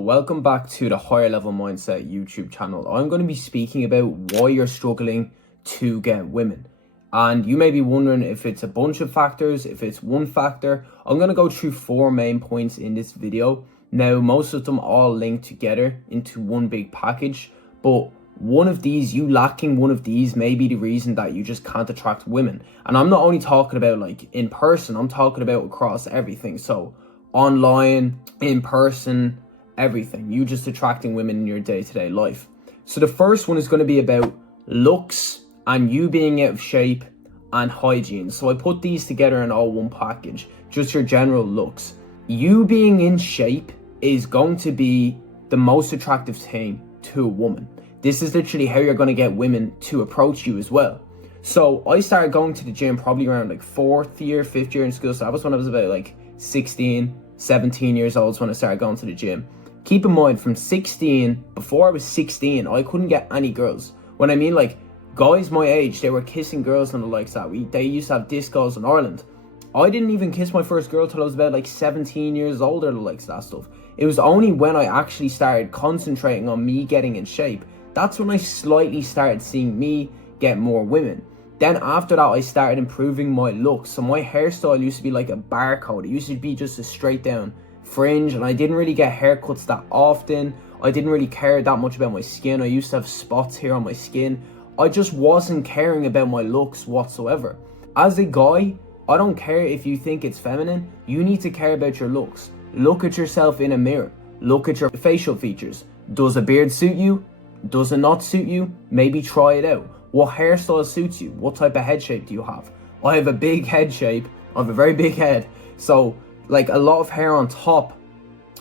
Welcome back to the Higher Level Mindset YouTube channel. I'm going to be speaking about why you're struggling to get women. And you may be wondering if it's a bunch of factors, if it's one factor. I'm going to go through 4 main points in this video. Now, most of them all link together into one big package, but you lacking one of these may be the reason that you just can't attract women. And I'm not only talking about like in person, I'm talking about across everything. So online, in person, everything. You just attracting women in your day-to-day life. So the first one is going to be about looks and you being out of shape and hygiene. So I put these together in all one package, just your general looks. You being in shape is going to be the most attractive thing to a woman. This is literally how you're going to get women to approach you as well. So I started going to the gym probably around like 4th year, 5th year in school. So that was when I was about like 16, 17 years old is when I started going to the gym. Keep in mind, from 16, before I was 16, I couldn't get any girls. When I mean like guys my age, they were kissing girls and the likes that. They used to have discos in Ireland. I didn't even kiss my first girl till I was about like 17 years old or the likes of that stuff. It was only when I actually started concentrating on me getting in shape, that's when I slightly started seeing me get more women. Then after that, I started improving my looks. So my hairstyle used to be like a barcode. It used to be just a straight down fringe, and I didn't really get haircuts that often. I didn't really care that much about my skin. I used to have spots here on my skin. I just wasn't caring about my looks whatsoever. As a guy, I don't care if you think it's feminine. You need to care about your looks. Look at yourself in a mirror. Look at your facial features. Does a beard suit you? Does it not suit you? Maybe try it out. What hairstyle suits you? What type of head shape do you have? I have a big head shape. I have a very big head. So like a lot of hair on top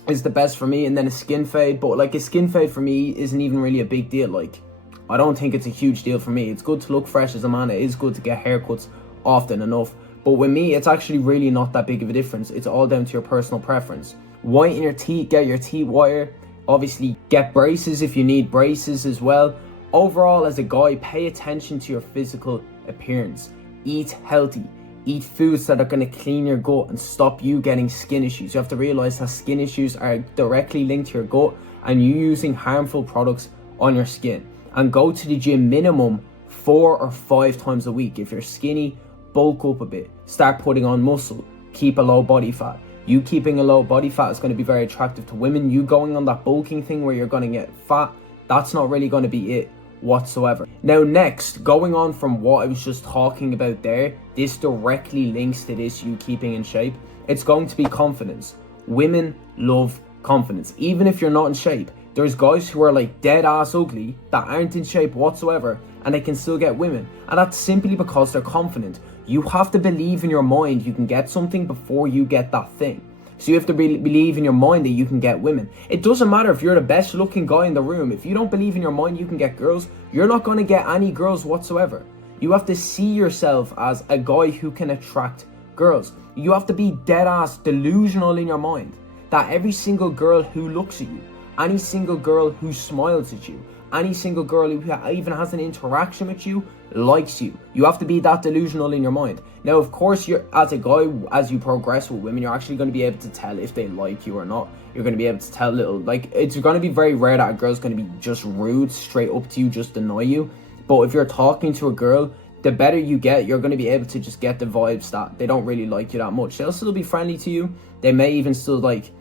is the best for me, and then a skin fade. But like a skin fade for me isn't even really a big deal. Like I don't think it's a huge deal for me. It's good to look fresh as a man. It is good to get haircuts often enough. But with me, it's actually really not that big of a difference. It's all down to your personal preference. Whiten your teeth, get your teeth whiter. Obviously get braces if you need braces as well. Overall, as a guy, pay attention to your physical appearance. Eat healthy. Eat foods that are going to clean your gut and stop you getting skin issues. You have to realize that skin issues are directly linked to your gut and you using harmful products on your skin. And go to the gym minimum 4 or 5 times a week. If you're skinny, bulk up a bit. Start putting on muscle. Keep a low body fat. You keeping a low body fat is going to be very attractive to women. You going on that bulking thing where you're going to get fat, that's not really going to be it whatsoever. Now next, going on from what I was just talking about there, this directly links to this, you keeping in shape. It's going to be confidence. Women love confidence. Even if you're not in shape, there's guys who are like dead ass ugly that aren't in shape whatsoever and they can still get women, and that's simply because they're confident. You have to believe in your mind you can get something before you get that thing. So you have to believe in your mind that you can get women. It doesn't matter if you're the best looking guy in the room. If you don't believe in your mind you can get girls, you're not going to get any girls whatsoever. You have to see yourself as a guy who can attract girls. You have to be dead ass delusional in your mind that every single girl who looks at you, any single girl who smiles at you, any single girl who even has an interaction with you likes you. You have to be that delusional in your mind. Now, of course, you're as a guy, as you progress with women, you're actually going to be able to tell if they like you or not. You're going to be able to tell it's going to be very rare that a girl's going to be just rude straight up to you, just annoy you. But if you're talking to a girl, the better you get, you're going to be able to just get the vibes that they don't really like you that much. They'll still be friendly to you. They may even still like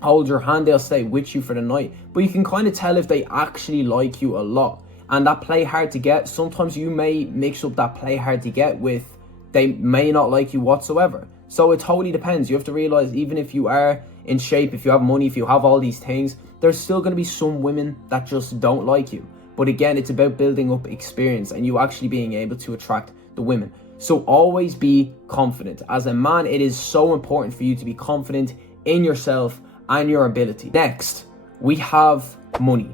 hold your hand, they'll stay with you for the night, but you can kind of tell if they actually like you a lot. And that play hard to get, sometimes you may mix up that play hard to get with they may not like you whatsoever. So it totally depends. You have to realize, even if you are in shape, if you have money, if you have all these things, there's still going to be some women that just don't like you. But again, it's about building up experience and you actually being able to attract the women. So always be confident. As a man, it is so important for you to be confident in yourself and your ability. Next, we have money.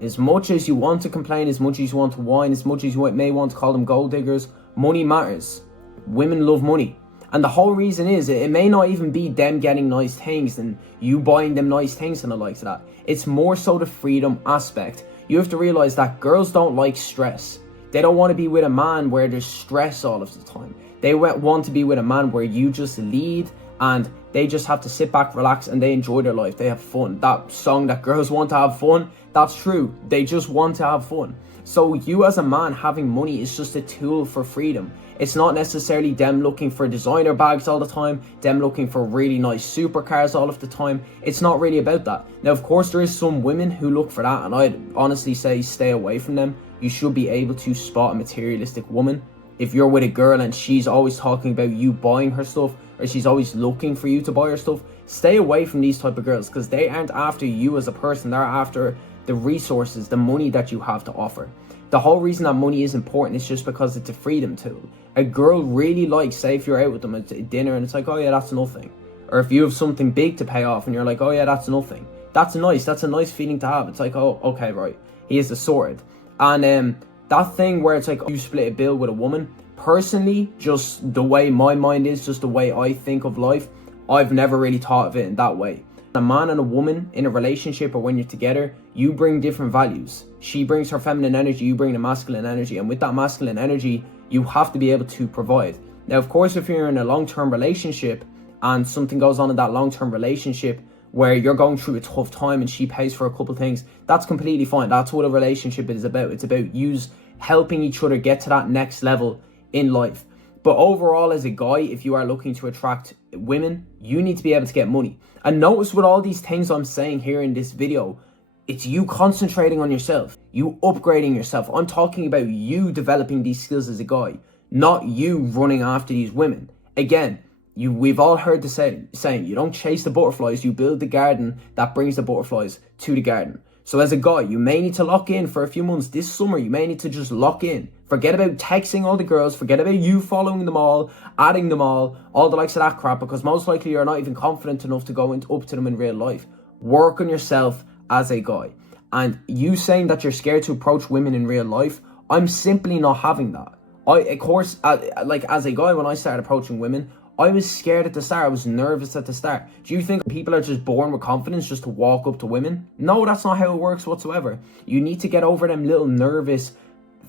As much as you want to complain, as much as you want to whine, as much as you may want to call them gold diggers, money matters. Women love money. And the whole reason is, it may not even be them getting nice things and you buying them nice things and the likes of that. It's more so the freedom aspect. You have to realize that girls don't like stress. They don't want to be with a man where there's stress all of the time. They want to be with a man where you just lead and they just have to sit back, relax, and they enjoy their life. They have fun. That song that girls want to have fun, that's true. They just want to have fun. So you as a man having money is just a tool for freedom. It's not necessarily them looking for designer bags all the time, them looking for really nice supercars all of the time. It's not really about that. Now, of course, there is some women who look for that, and I'd honestly say stay away from them. You should be able to spot a materialistic woman. If you're with a girl and she's always talking about you buying her stuff, or she's always looking for you to buy her stuff, stay away from these type of girls, because they aren't after you as a person. They're after the resources, the money that you have to offer. The whole reason that money is important is just because it's a freedom tool. A girl really likes, say if you're out with them at dinner and it's like, oh yeah, that's nothing. Or if you have something big to pay off and you're like, oh yeah, that's nothing. That's a nice feeling to have. It's like, oh, okay, right. He is sorted. And that thing where it's like you split a bill with a woman, personally, just the way my mind is, just the way I think of life, I've never really thought of it in that way. A man and a woman in a relationship, or when you're together, you bring different values. She brings her feminine energy, you bring the masculine energy, and with that masculine energy, you have to be able to provide. Now, of course, if you're in a long-term relationship and something goes on in that long-term relationship where you're going through a tough time and she pays for a couple things, that's completely fine. That's what a relationship is about. It's about you helping each other get to that next level in life. But overall, as a guy, if you are looking to attract women, you need to be able to get money. And notice with all these things I'm saying here in this video, it's you concentrating on yourself, you upgrading yourself. I'm talking about you developing these skills as a guy, not you running after these women. Again, we've all heard the saying, you don't chase the butterflies, you build the garden that brings the butterflies to the garden. So as a guy, you may need to lock in for a few months this summer. You may need to just lock in. Forget about texting all the girls. Forget about you following them all, adding them all the likes of that crap, because most likely you're not even confident enough to go up to them in real life. Work on yourself as a guy. And you saying that you're scared to approach women in real life, I'm simply not having that. Of course, as a guy, when I started approaching women, I was scared at the start. I was nervous at the start. Do you think people are just born with confidence just to walk up to women? No, that's not how it works whatsoever. You need to get over them little nervous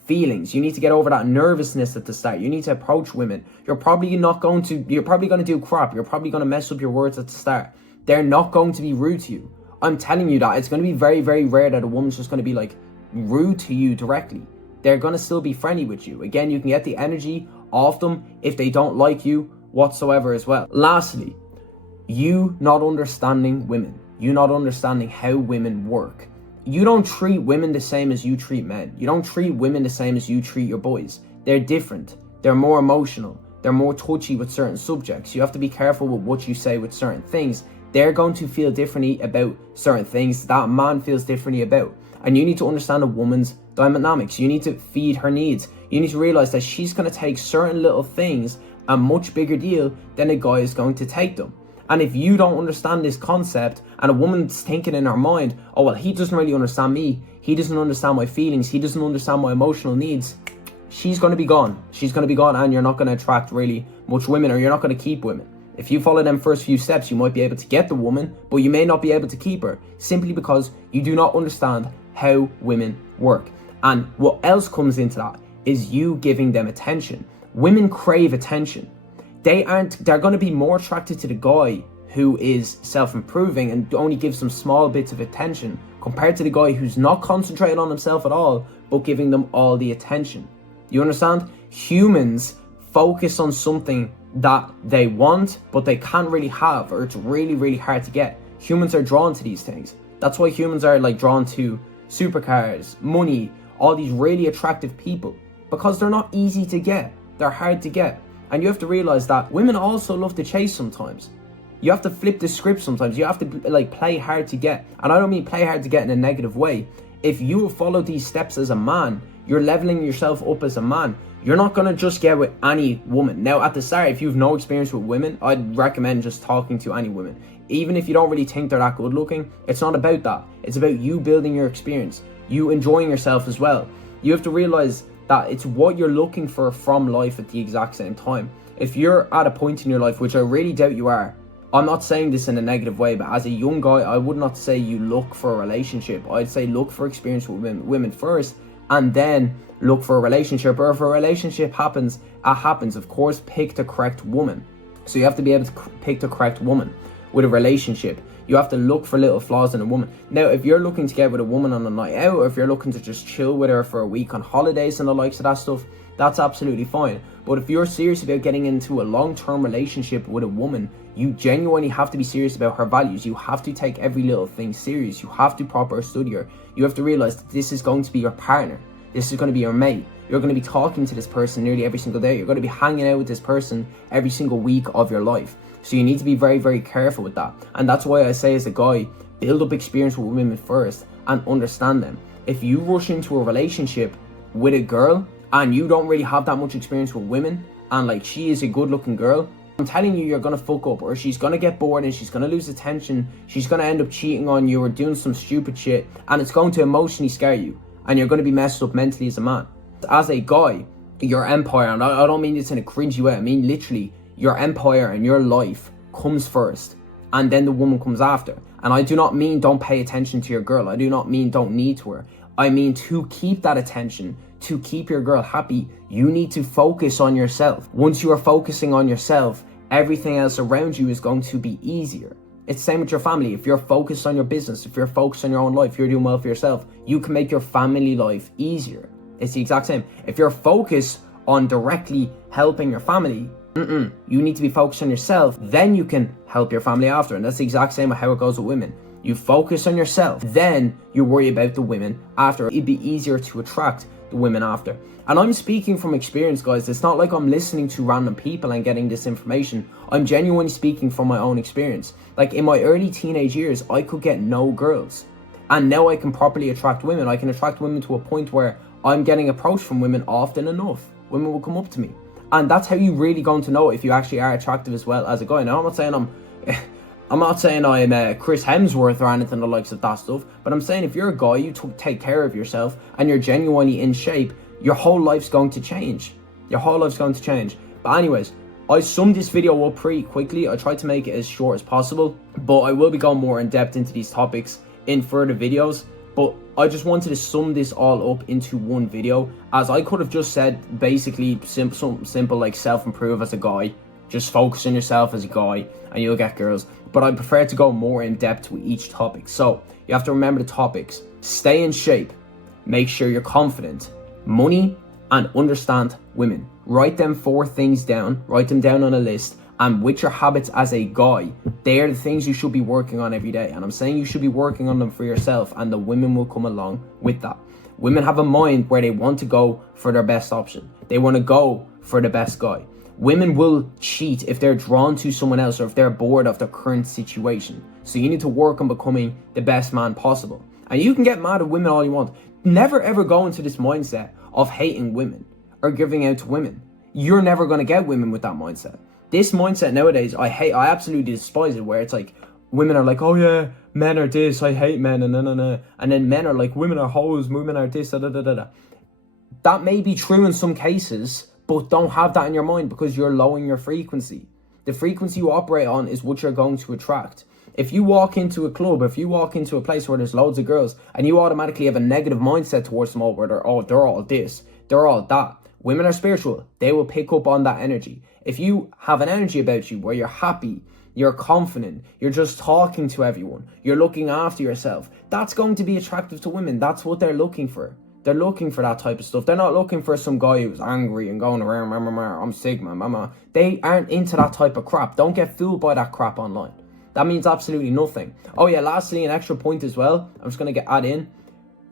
feelings. You need to get over that nervousness at the start. You need to approach women. You're probably going to do crap. You're probably going to mess up your words at the start. They're not going to be rude to you. I'm telling you that. It's going to be very, very rare that a woman's just going to be like rude to you directly. They're going to still be friendly with you. Again, you can get the energy off them if they don't like you whatsoever as well. Lastly, you not understanding women. You not understanding how women work. You don't treat women the same as you treat men. You don't treat women the same as you treat your boys. They're different. They're more emotional. They're more touchy with certain subjects. You have to be careful with what you say with certain things. They're going to feel differently about certain things that man feels differently about. And you need to understand a woman's dynamics. You need to feed her needs. You need to realize that she's going to take certain little things a much bigger deal than a guy is going to take them. And if you don't understand this concept, and a woman's thinking in her mind, oh well, he doesn't really understand me, he doesn't understand my feelings, he doesn't understand my emotional needs, she's going to be gone. She's going to be gone, and you're not going to attract really much women, or you're not going to keep women. If you follow them first few steps, you might be able to get the woman, but you may not be able to keep her, simply because you do not understand how women work. And what else comes into that is you giving them attention. Women crave attention. They're going to be more attracted to the guy who is self-improving and only gives them small bits of attention, compared to the guy who's not concentrating on himself at all, but giving them all the attention. You understand? Humans focus on something that they want, but they can't really have, or it's really, really hard to get. Humans are drawn to these things. That's why humans are drawn to supercars, money, all these really attractive people, because they're not easy to get. They're hard to get. And you have to realize that women also love to chase sometimes. You have to flip the script sometimes. You have to play hard to get. And I don't mean play hard to get in a negative way. If you follow these steps as a man, you're leveling yourself up as a man. You're not going to just get with any woman. Now, at the start, if you have no experience with women, I'd recommend just talking to any women. Even if you don't really think they're that good looking, it's not about that. It's about you building your experience, you enjoying yourself as well. You have to realize that it's what you're looking for from life at the exact same time. If you're at a point in your life, which I really doubt you are, I'm not saying this in a negative way, but as a young guy, I would not say you look for a relationship. I'd say look for experience with women first, and then look for a relationship. Or if a relationship happens, it happens. Of course, pick the correct woman. So you have to be able to pick the correct woman. With a relationship, you have to look for little flaws in a woman. Now, if you're looking to get with a woman on a night out, or if you're looking to just chill with her for a week on holidays and the likes of that stuff, that's absolutely fine. But if you're serious about getting into a long-term relationship with a woman, you genuinely have to be serious about her values. You have to take every little thing serious. You have to proper study her. You have to realize that this is going to be your partner. This is going to be your mate. You're going to be talking to this person nearly every single day. You're going to be hanging out with this person every single week of your life. So you need to be very, very careful with that. And that's why I say, as a guy, build up experience with women first and understand them. If you rush into a relationship with a girl and you don't really have that much experience with women, and like she is a good looking girl, I'm telling you, you're gonna fuck up, or she's gonna get bored and she's gonna lose attention. She's gonna end up cheating on you or doing some stupid shit, and it's going to emotionally scare you, and you're gonna be messed up mentally as a man. As a guy, your empire, and I don't mean this in a cringy way, I mean literally, your empire and your life comes first, and then the woman comes after. And I do not mean don't pay attention to your girl. I do not mean don't need to her. I mean to keep that attention, to keep your girl happy, you need to focus on yourself. Once you are focusing on yourself, everything else around you is going to be easier. It's the same with your family. If you're focused on your business, if you're focused on your own life, you're doing well for yourself, you can make your family life easier. It's the exact same. If you're focused on directly helping your family, you need to be focused on yourself, then you can help your family after. And that's the exact same with how it goes with women. You focus on yourself, then you worry about the women after. It'd be easier to attract the women after. And I'm speaking from experience, guys. It's not like I'm listening to random people and getting this information. I'm genuinely speaking from my own experience. Like in my early teenage years, I could get no girls. And now I can properly attract women. I can attract women to a point where I'm getting approached from women often enough. Women will come up to me. And that's how you really going to know if you actually are attractive as well as a guy. Now, I'm not saying I'm Chris Hemsworth or anything the likes of that stuff, but I'm saying if you're a guy, you take care of yourself and you're genuinely in shape, your whole life's going to change. Your whole life's going to change. But anyways, I summed this video up pretty quickly. I tried to make it as short as possible, but I will be going more in depth into these topics in further videos. But I just wanted to sum this all up into one video, as I could have just said basically simple like self-improve as a guy. Just focus on yourself as a guy and you'll get girls. But I prefer to go more in depth with each topic. So you have to remember the topics. Stay in shape. Make sure you're confident. Money and understand women. Write them 4 things down. Write them down on a list. And with your habits as a guy, they are the things you should be working on every day. And I'm saying you should be working on them for yourself, and the women will come along with that. Women have a mind where they want to go for their best option. They want to go for the best guy. Women will cheat if they're drawn to someone else or if they're bored of their current situation. So you need to work on becoming the best man possible. And you can get mad at women all you want. Never ever go into this mindset of hating women or giving out to women. You're never going to get women with that mindset. This mindset nowadays, I absolutely despise it, where it's like, women are like, oh yeah, men are this, I hate men, and and then men are like, women are hoes, women are this, That may be true in some cases, but don't have that in your mind, because you're lowering your frequency. The frequency you operate on is what you're going to attract. If you walk into a club, if you walk into a place where there's loads of girls, and you automatically have a negative mindset towards them all, where they're all this, they're all that. Women are spiritual. They will pick up on that energy. If you have an energy about you where you're happy, you're confident, you're just talking to everyone, you're looking after yourself, that's going to be attractive to women. That's what they're looking for. They're looking for that type of stuff. They're not looking for some guy who's angry and going around, I'm Sigma, mama. They aren't into that type of crap. Don't get fooled by that crap online. That means absolutely nothing. Oh yeah, lastly, an extra point as well. I'm just going to add in.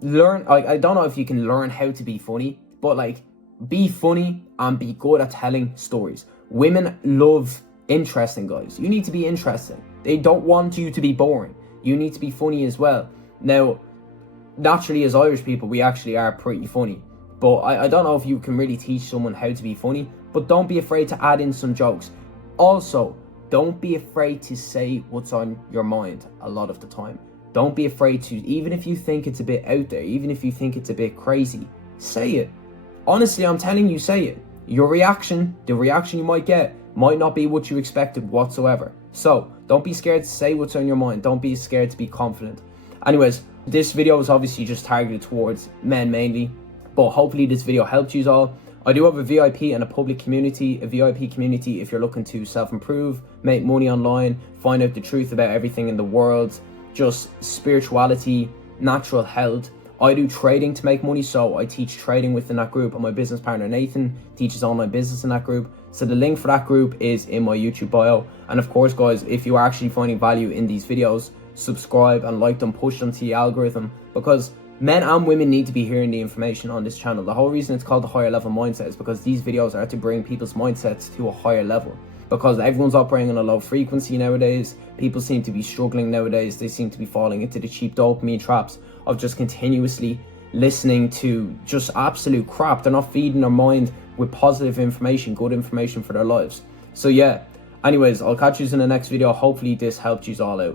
I don't know if you can learn how to be funny, but like, be funny and be good at telling stories. Women love interesting guys. You need to be interesting. They don't want you to be boring. You need to be funny as well. Now, naturally, as Irish people, we actually are pretty funny. But I don't know if you can really teach someone how to be funny. But don't be afraid to add in some jokes. Also, don't be afraid to say what's on your mind a lot of the time. Don't be afraid to, even if you think it's a bit out there, even if you think it's a bit crazy, say it. Honestly, I'm telling you, say it. Your reaction, the reaction you might get, might not be what you expected whatsoever. So, don't be scared to say what's on your mind. Don't be scared to be confident. Anyways, this video is obviously just targeted towards men mainly. But hopefully this video helped you all. I do have a VIP and a public community. A VIP community if you're looking to self-improve, make money online, find out the truth about everything in the world, just spirituality, natural health. I do trading to make money, so I teach trading within that group, and my business partner Nathan teaches online business in that group. So the link for that group is in my YouTube bio. And of course, guys, if you are actually finding value in these videos, subscribe and like them, push them to the algorithm, because men and women need to be hearing the information on this channel. The whole reason it's called the Higher Level Mindset is because these videos are to bring people's mindsets to a higher level, because everyone's operating on a low frequency nowadays. People seem to be struggling nowadays. They seem to be falling into the cheap dopamine traps of just continuously listening to just absolute crap. They're not feeding their mind with positive information, good information for their lives. So yeah, anyways, I'll catch you in the next video. Hopefully this helped you all out.